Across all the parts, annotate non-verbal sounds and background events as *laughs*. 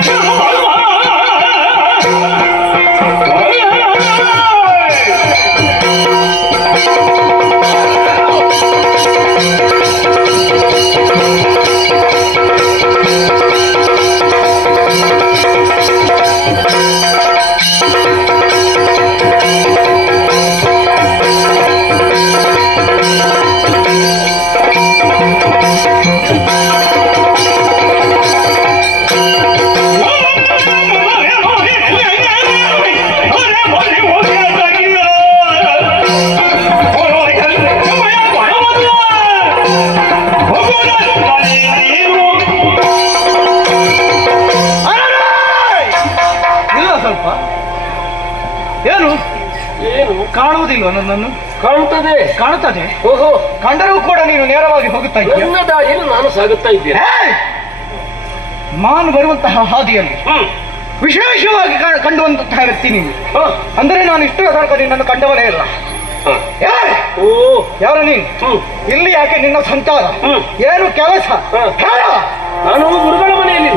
ಇಲ್ಲ *laughs* ಏನು ಕಾಣುವುದಿಲ್ವ ನನ್ನನ್ನು. ಕಾಣುತ್ತದೆ. ಕಾಣುತ್ತದೆ. ಓಹೋ. ಕಂಡರೂ ಕೂಡ ನೀನು ನೇರವಾಗಿ ಹೋಗುತ್ತಾ ಇದೆಯಾ ದಾರಿಯಲ್ಲಿ ನಾನು ಸಾಗುತ್ತಾ ಇದ್ದೇನೆ ಮಾನ್ ನಾನು ಬರುವಂತಹ ಹಾದಿಯಲ್ಲಿ ವಿಶೇಷವಾಗಿ ಕಾ- ಕಂಡುವಂತಹ ವ್ಯಕ್ತಿ ನೀನು. ಹ, ಅಂದರೆ ನಾನು ಇಷ್ಟು ತನಕ ನಿನ್ನನ್ನು ಕಂಡವನೇ ಇಲ್ಲ. ಹ. ಏಯ್! ಓ. ಯಾರು ನೀನು? ಹ್ಮ್. ಇಲ್ಲಿ ಯಾಕೆ ನಿನ್ನ ಸಂಚಾರ? ಹ್ಮ್. ಏನು ಕೆಲಸ? ಹ. ಹೇಳ. ನಾನು ಗುರುಗಳ ಮನೆಯಲ್ಲಿ.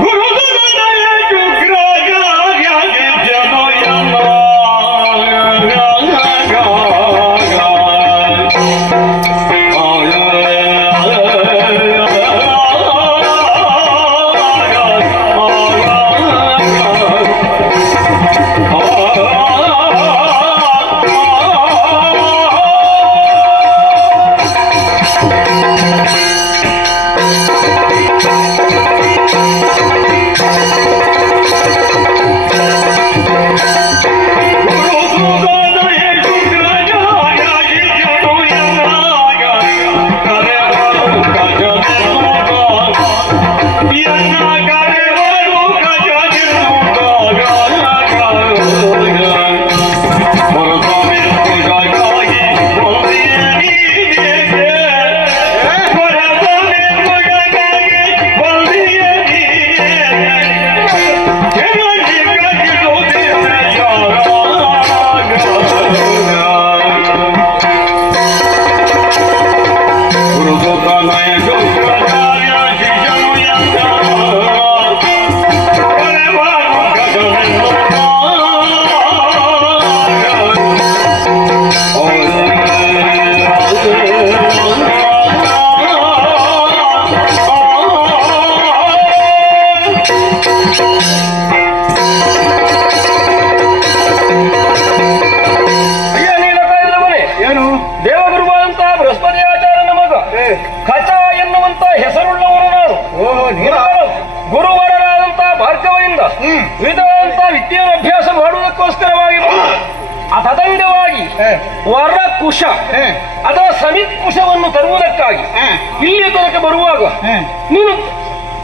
ವಿಧವಾದಂತಹ ವಿದ್ಯೆಯನ್ನು ಅಭ್ಯಾಸ ಮಾಡುವುದಕ್ಕೋಸ್ಕರವಾಗಿ ತದಂಗವಾಗಿ ವರ ಕುಶ ಅಥವಾ ಸಮಿತ್ ಕುಶವನ್ನು ತರುವುದಕ್ಕಾಗಿ ಇಲ್ಲಿ ಇಲ್ಲಿಯ ತನಕ ಬರುವಾಗ ನೀನು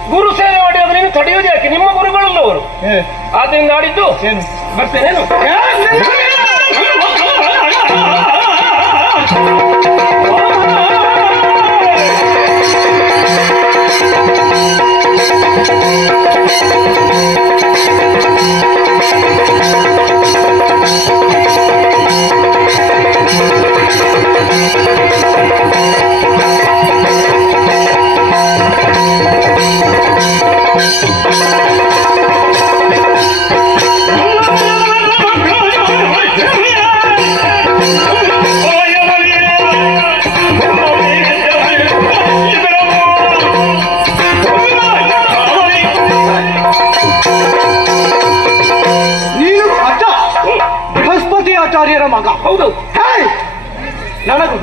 ಗುರು ಸೇವೆ ಮಾಡಿ ಅದನ್ನು ನೀನು ತಡೆಯುವುದು ಯಾಕೆ ನಿಮ್ಮ ಗುರುಗಳಲ್ಲವರು. ಅವರು ಆದ್ದರಿಂದ ಆಡಿದ್ದು ಏನು?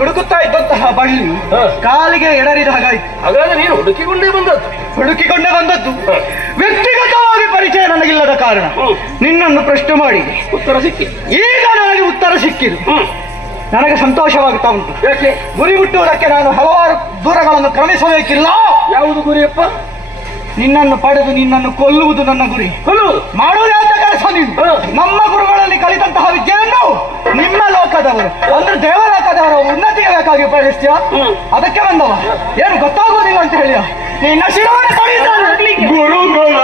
ಹುಡುಕುತ್ತಾ ಇದ್ದಂತಹ ಬಳ್ಳಿ. ಕಾಲಿಗೆ ಎಡರಿದ ಹಾಗಾಯ್ತು. ಹಾಗಾದ್ರೆ ನೀನು ಹುಡುಕಿಕೊಂಡೇ ಬಂದದ್ದು. ಹುಡುಕಿಕೊಂಡೇ ಬಂದದ್ದು. ವ್ಯಕ್ತಿಗತವಾಗಿ ಪರಿಚಯ ನನಗಿಲ್ಲದ ಕಾರಣ. ನಿನ್ನನ್ನು ಪ್ರಶ್ನೆ ಮಾಡಿ. ಉತ್ತರ ಸಿಕ್ಕಿ ಈಗ ನನಗೆ ಉತ್ತರ ಸಿಕ್ಕಿದೆ. ಹ್ಮ್. ನನಗೆ ಸಂತೋಷವಾಗುತ್ತಾ ಉಂಟು. ಗುರಿ ಮುಟ್ಟುವುದಕ್ಕೆ ನಾನು ಹಲವಾರು ದೂರಗಳನ್ನು ಕ್ರಮಿಸಬೇಕಿಲ್ಲ. ಯಾವುದು ಗುರಿಯಪ್ಪ ನಿನ್ನನ್ನು ಪಡೆದು ನಿನ್ನನ್ನು ಕೊಲ್ಲುವುದು ನನ್ನ ಗುರಿ. ಮಾಡುವುದಾದ ಕೆಲಸ ನೀನು ನಮ್ಮ ಗುರುಗಳಲ್ಲಿ ಕಲಿತಂತಹ ವಿದ್ಯೆಯನ್ನು ನಿಮ್ಮ ಲೋಕದವರು ಅಂದ್ರೆ ದೇವಲೋಕದವರ ಉನ್ನತಿಗೆ ಬೇಕಾಗಿ ಉಪಯೋಗಿಸ್ತೀಯ? ಅದಕ್ಕೆ ಬಂದವ. ಏನು ಗೊತ್ತಾಗೋದಿಲ್ಲ ಅಂತ ಹೇಳಿಯ? ನಿನ್ನ ಶಿರವನ್ನು ಗುರುಗಳ ಗುರುಗಳ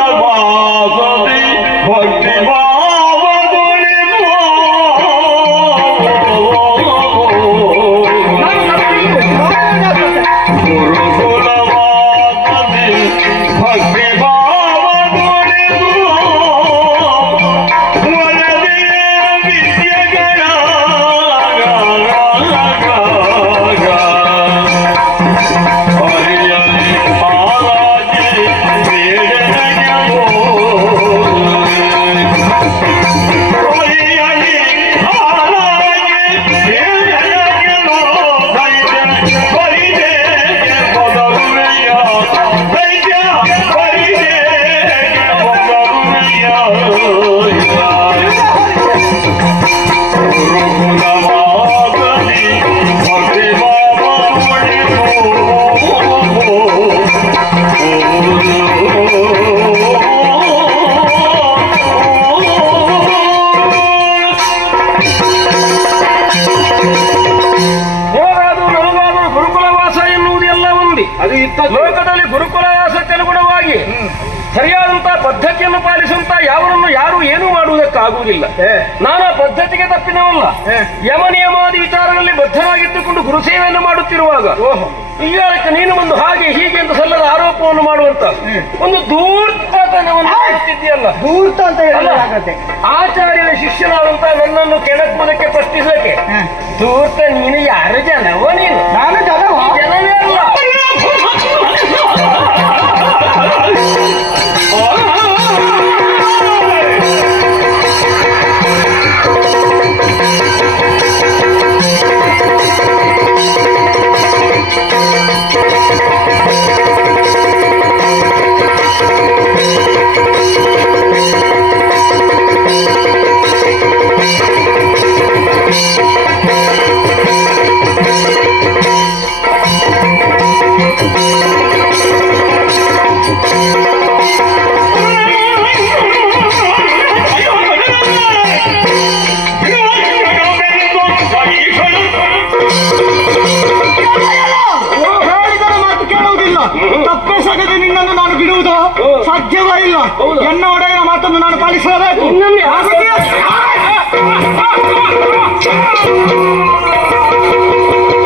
ಪದ್ಧತಿಯನ್ನು ಪಾಲಿಸುವಂತ ಯಾವರನ್ನು ಯಾರು ಏನು ಮಾಡುವುದಕ್ಕಾಗುವುದಿಲ್ಲ. ನಾನು ಆ ಪದ್ಧತಿಗೆ ತಪ್ಪಿನವಲ್ಲ. ಯಮ ನಿಯಮಾದಿ ವಿಚಾರಗಳಲ್ಲಿ ಬದ್ಧನಾಗಿದ್ದುಕೊಂಡು ಗುರುಸೇವೆಯನ್ನು ಮಾಡುತ್ತಿರುವಾಗ ಈಗ ನೀನು ಒಂದು ಹಾಗೆ ಹೀಗೆ ಅಂತ ಸಲ್ಲದ ಆರೋಪವನ್ನು ಮಾಡುವಂತ ಒಂದು ದೂರ್ತತನವನ್ನು ದೂರ್ತ ಅಂತ ಆಚಾರ್ಯ ಆಚಾರ್ಯನ ಶಿಷ್ಯನಾದಂತ ನನ್ನನ್ನು ಕೆಣಕುವುದಕ್ಕೆ ಪ್ರಶ್ನಿಸಕ್ಕೆ ದೂರ್ತ ನೀನು ಯಾರು ಜನವೋ ನೀನು. ನಾನು ಜನವ? ತಪ್ಪಿಸಗದೆ ನಿನ್ನನ್ನು ನಾನು ಬಿಡುವುದು? ಸಾಧ್ಯವೇ ಇಲ್ಲ. ಎನ್ನ